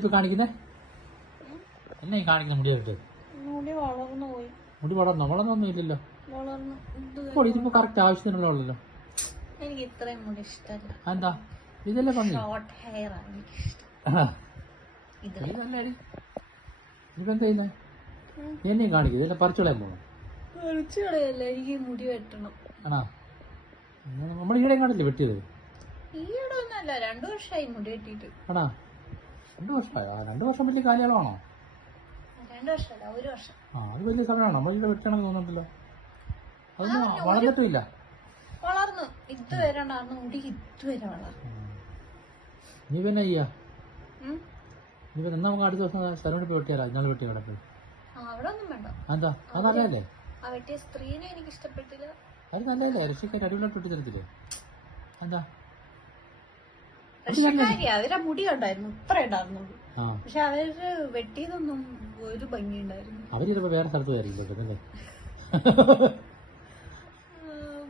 ഇപ്പൊ കാണിക്കുന്നേ എന്നെ കാണിക്കുന്ന മുടി ആയിട്ട് മുടി വളർന്നോ? വളർന്നൊന്നും ഇല്ലല്ലോ. ഇതിപ്പോ കറക്റ്റ് ആവശ്യത്തിനുള്ളല്ലോ. എനിക്ക് ഇത്രയും മുടി ഇഷ്ടമല്ല. എന്താ ഇതല്ലേ ഭംഗി? ഷോർട്ട് ഹെയർ ആണ് ഇപ്പൊ എന്താ ചെയ്യുന്നേ? നീ എന്നെയും കാണിക്കും. ഇതെല്ലാം പറിച്ചു കളയാൻ പോകണം. പറിച്ചു കളയല്ല, എനിക്ക് മുടി വെട്ടണം. ആണോ? നമ്മൾ ഈടെ കാണില്ലേ വെട്ടിയത്? ഈയിടെ ഒന്നല്ല, 2 വർഷമായി മുടി വെട്ടിട്ട്. ആണോ? 2 വർഷമായോ? 2 വർഷം വലിയ കാലയളവാണോ? 2 വർഷമല്ല, 1 വർഷം. അത് വലിയ സമയമാണോ? നമ്മൾ ഇവിടെ വെട്ടണമെന്ന് തോന്നുന്നുണ്ടല്ലോ. അതൊന്നും വളർന്നിട്ടില്ല. വളർന്നു, ഇതുവരെ ഉണ്ടായിരുന്നു മുടി, ഇതുവരെ വളർന്നു. നീ പിന്നെ അയ്യാ നീ പിന്നെ നമുക്ക് അടുത്ത ദിവസം സ്ഥലം പോയി വെട്ടിയാലോ? ഇന്നാൾ വെട്ടി അവിടെ പോയി. അവിടെ ഒന്നും വേണ്ട. എന്താ? അത് നല്ലതല്ലേ? ആ വെട്ടിയ സ്ത്രീനെ എനിക്ക് ഇഷ്ടപ്പെട്ടില്ല. അത് നല്ലതല്ലേ? രക്ഷക്കാർ അടിപൊളിയായിട്ട് വെട്ടി തരത്തില്ലേ? എന്താ? അവരെ മുടി ഉണ്ടായിരുന്നു, ഇത്ര ഉണ്ടായിരുന്നുള്ളൂ. പക്ഷെ അവര് വെട്ടിയതൊന്നും ഒരു ഭംഗി ഉണ്ടായിരുന്നു. അവര് ചിലപ്പോ വേറെ സ്ഥലത്ത് കയറിയില്ലേ?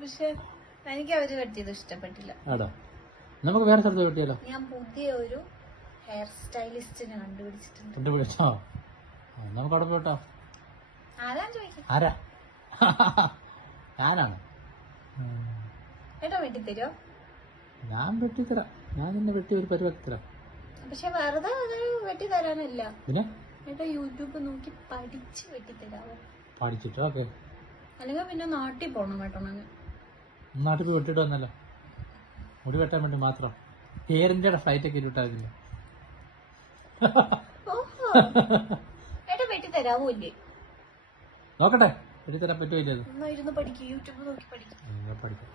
പക്ഷെ എനിക്ക് അവര് വെട്ടിയത് ഇഷ്ടപ്പെട്ടില്ല. ആടാ, നമുക്ക് വേറെ സ്ഥലത്ത് വെട്ടിയാലോ? ഞാൻ പുതിയ ഒരു ഹെയർ സ്റ്റൈലിസ്റ്റിനെ കണ്ടുപിടിച്ചിട്ടുണ്ട്. കണ്ടുപിടിച്ചോ? നമുക്ക് അവിടെ പോട്ടോ. ആരാന്ന് ചോദിക്കും. ആരാ? ഞാനാണ്. ഏട്ടാ വെട്ടിത്തരോ? ഞാൻ വെട്ടിത്തരാം. ഞാൻ നിന്നെ വെട്ടി ഒരു പരിപാടി തരാം. പക്ഷെ വെറുതെ വെട്ടി തരാനല്ല, പിന്നെ ഏട്ടാ യൂട്യൂബ് നോക്കി പഠിച്ച് വെട്ടിത്തരാവോ? പഠിച്ചിട്ടോ? ഓക്കെ. അല്ലെങ്കിൽ പിന്നെ നാട്ടിൽ പോണം വെട്ടണമെന്ന്. നാട്ടിൽ പോയി വെട്ടിട്ട് വന്നല്ലോ, മുടി വെട്ടാൻ വേണ്ടി മാത്രം. എയർ ഇന്ത്യയുടെ ഫ്ലൈറ്റ് ഒക്കെ ഇട്ടായിരുന്നില്ല. ഓഹോ, ഏട്ടാ വെട്ടിത്തരാവോ? ഇല്ലേ നോക്കട്ടെ, വെട്ടിത്തരാൻ പറ്റുമോ? ഇല്ലത് ഇരുന്ന് പഠിക്കും, യൂട്യൂബ് നോക്കി പഠിക്കും. പഠിക്കാം.